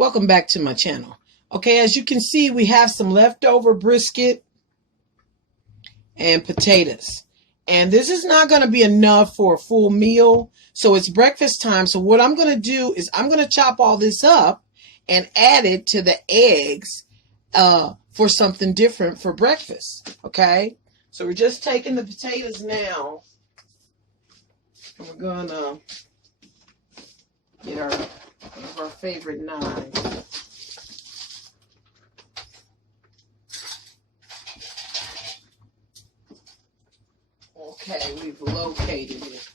Welcome back to my channel. Okay, as you can see, we have some leftover brisket and potatoes. And this is not going to be enough for a full meal. So it's breakfast time. So what I'm going to do is I'm going to chop all this up and add it to the eggs for something different for breakfast. Okay, so we're just taking the potatoes now. And we're going to get one of our favorite knives. Okay, we've located it.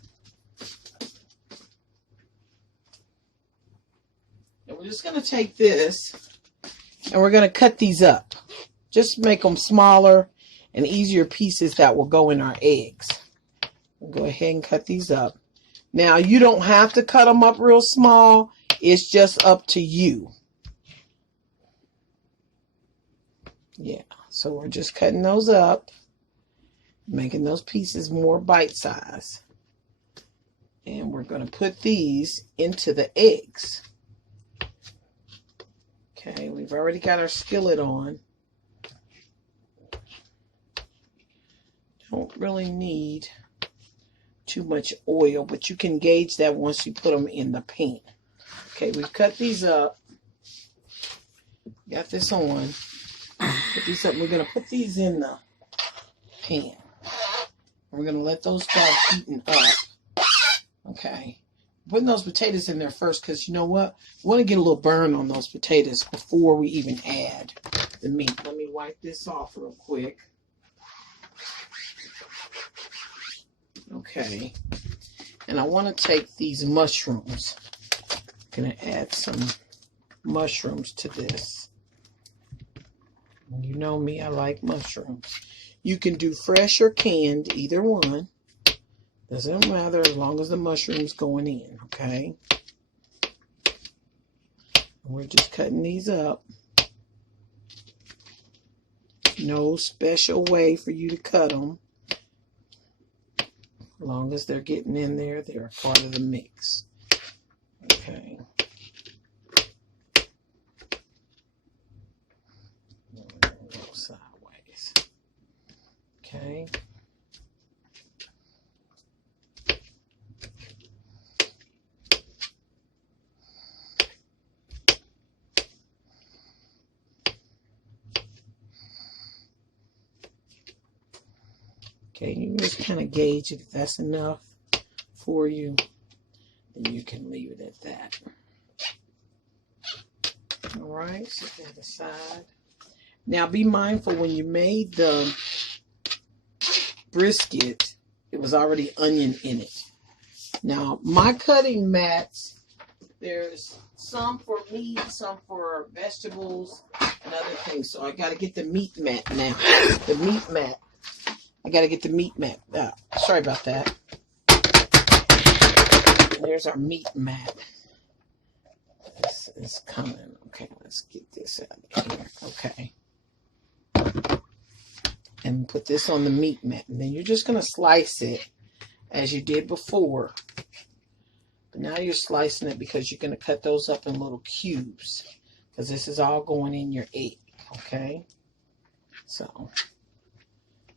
And we're just going to take this and we're going to cut these up. Just make them smaller and easier pieces that will go in our eggs. We'll go ahead and cut these up. Now, you don't have to cut them up real small. It's just up to you. Yeah, so we're just cutting those up, making those pieces more bite-sized. And we're going to put these into the eggs. Okay, we've already got our skillet on. Don't really need too much oil, but you can gauge that once you put them in the pan. Okay, we've cut these up. Got this on. Put these up. We're going to put these in the pan. We're going to let those start heating up. Okay. Putting those potatoes in there first because you know what? We want to get a little burn on those potatoes before we even add the meat. Let me wipe this off real quick. Okay. And I want to take these mushrooms. I'm going to add some mushrooms to this. You know me, I like mushrooms. You can do fresh or canned, either one. Doesn't matter as long as the mushroom's going in, okay? We're just cutting these up. No special way for you to cut them. As long as they're getting in there, they're a part of the mix. Okay. Go sideways. Okay. Okay, you can just kind of gauge it. If that's enough for you, then you can leave it at that. All right, set that aside. Now, be mindful when you made the brisket, it was already onion in it. Now, my cutting mats, there's some for meat, some for vegetables, and other things. So I got to get the meat mat now. The meat mat. I got to get the meat mat. Sorry about that. There's our meat mat. This is coming. Okay, let's get this out of here. Okay. And put this on the meat mat. And then you're just going to slice it as you did before. But now you're slicing it because you're going to cut those up in little cubes. Because this is all going in your egg. Okay? So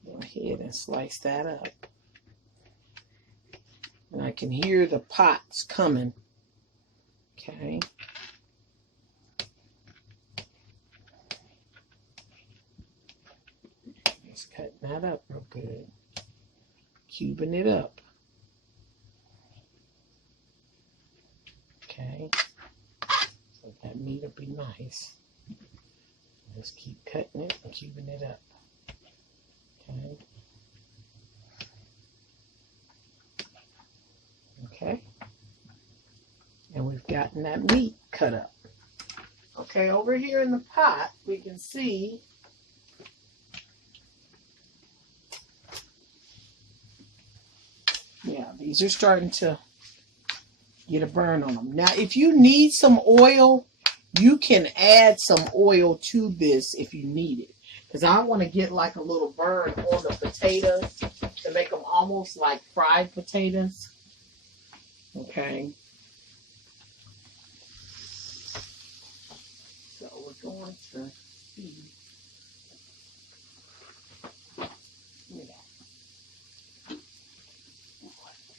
go ahead and slice that up. And I can hear the pots coming. Okay. Just cutting that up real good. Cubing it up. Okay. So that meat will be nice. Just keep cutting it and cubing it up. Okay. Okay. And we've gotten that meat cut up. Okay, over here in the pot, we can see these are starting to get a burn on them. Now, if you need some oil, you can add some oil to this if you need it. Because I want to get like a little burn on the potatoes to make them almost like fried potatoes. Okay. going to be,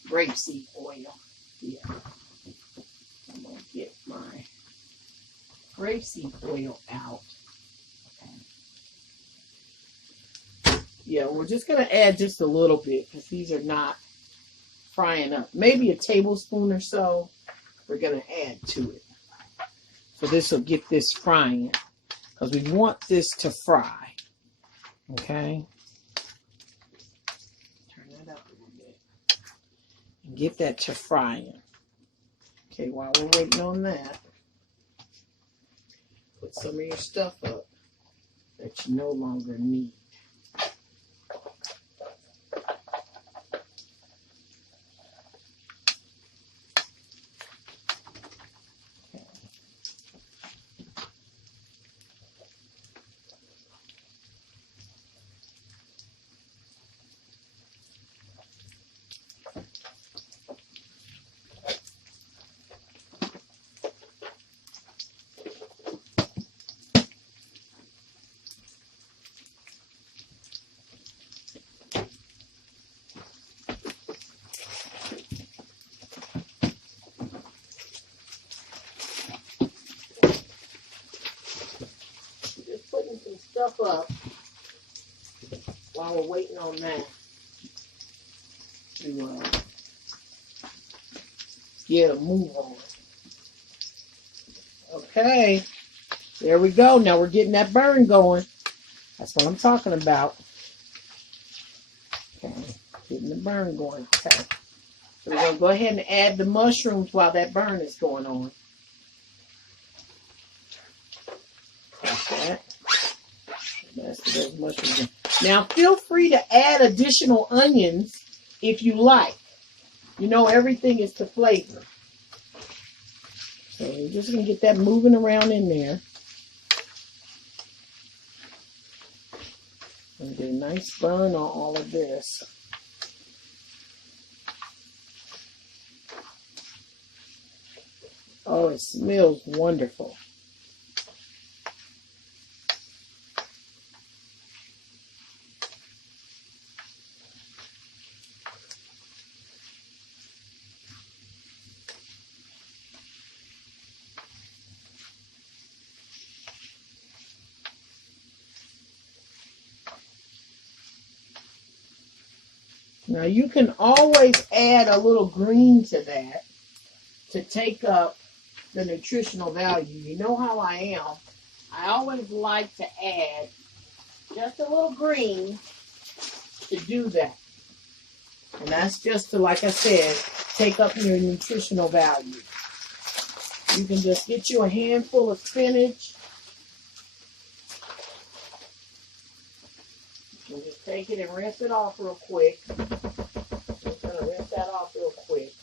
grapeseed oil. Yeah. I'm going to get my grapeseed oil out. Okay. Yeah, we're just going to add just a little bit because these are not frying up. Maybe a tablespoon or so we're going to add to it. So this will get this frying because we want this to fry. Okay. Turn that up a little bit. And get that to frying. Okay, while we're waiting on that, put some of your stuff up that you no longer need. Stuff up while we're waiting on that to get a move on. Okay, there we go. Now we're getting that burn going. That's what I'm talking about. Okay, getting the burn going. Okay, so we're going to go ahead and add the mushrooms while that burn is going on. Like that. Now feel free to add additional onions if you like. You know, everything is to flavor. So we're just going to get that moving around in there. And get a nice burn on all of this. Oh, it smells wonderful. Now you can always add a little green to that to take up the nutritional value. You know how I am. I always like to add just a little green to do that. And that's just to, like I said, take up your nutritional value. You can just get you a handful of spinach. And just take it and rinse it off real quick. Just going to rinse that off real quick.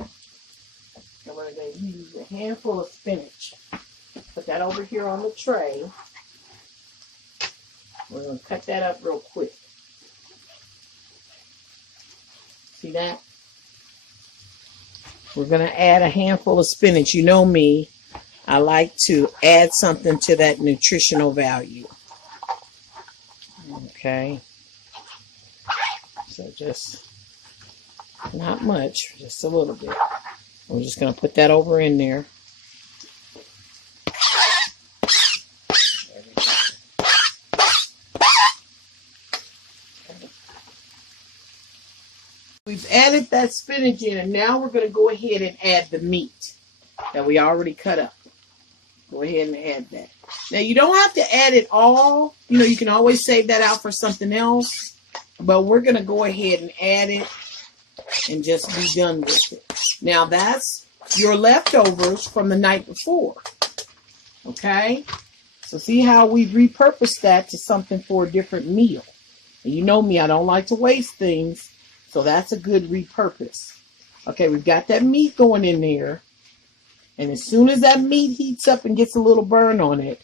And we're going to use a handful of spinach. Put that over here on the tray. We're going to cut that up real quick. See that? We're going to add a handful of spinach. You know me. I like to add something to that nutritional value. Okay, so just not much, just a little bit. We're just going to put that over in there. We've added that spinach in, and now we're going to go ahead and add the meat that we already cut up. Go ahead and add that. Now, you don't have to add it all. You know, you can always save that out for something else. But we're going to go ahead and add it and just be done with it. Now, that's your leftovers from the night before. Okay? So, see how we've repurposed that to something for a different meal. And you know me, I don't like to waste things. So, that's a good repurpose. Okay, we've got that meat going in there. And as soon as that meat heats up and gets a little burn on it,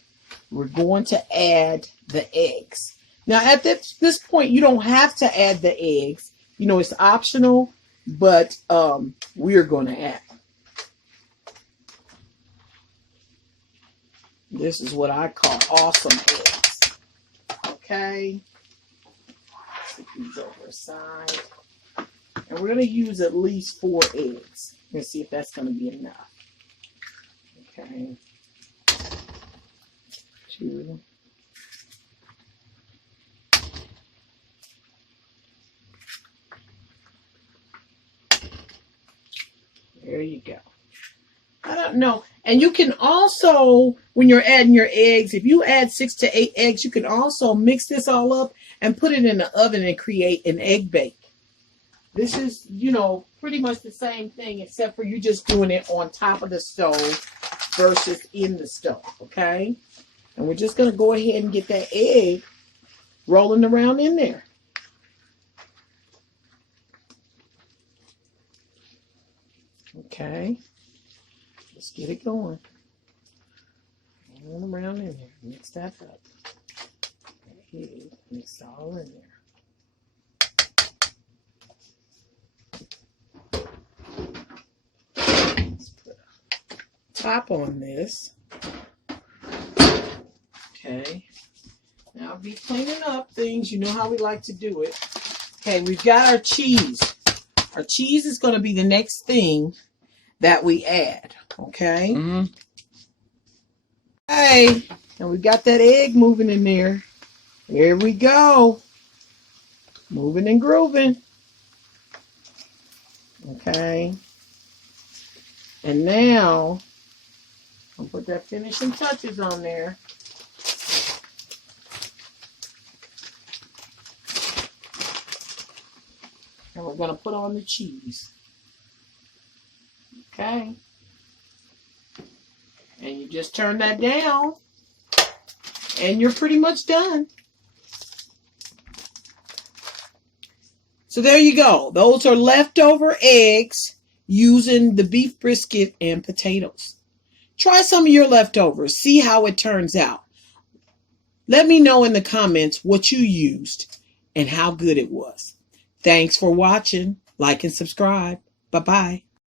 we're going to add the eggs. Now, at this point, you don't have to add the eggs. You know, it's optional, but we're going to add them. This is what I call awesome eggs. Okay. Stick these over aside. And we're going to use at least 4 eggs. Let's see if that's going to be enough. Okay. 2. There you go. I don't know. And you can also, when you're adding your eggs, if you add 6 to 8 eggs, you can also mix this all up and put it in the oven and create an egg bake. This is, you know, pretty much the same thing, except for you just doing it on top of the stove versus in the stove, okay? And we're just going to go ahead and get that egg rolling around in there. Okay. Let's get it going. Rolling around in there. Mix that up. Egg, mix it all in there. Let's put a top on this. Okay. Now I'll be cleaning up things. You know how we like to do it. Okay, we've got our cheese. Our cheese is going to be the next thing that we add. Okay. Hey, and we got that egg moving in there. Here we go. Moving and grooving. Okay. And now, I'll put that finishing touches on there. And we're going to put on the cheese. Okay. And you just turn that down. And you're pretty much done. So there you go. Those are leftover eggs using the beef brisket and potatoes. Try some of your leftovers. See how it turns out. Let me know in the comments what you used and how good it was. Thanks for watching. Like and subscribe. Bye-bye.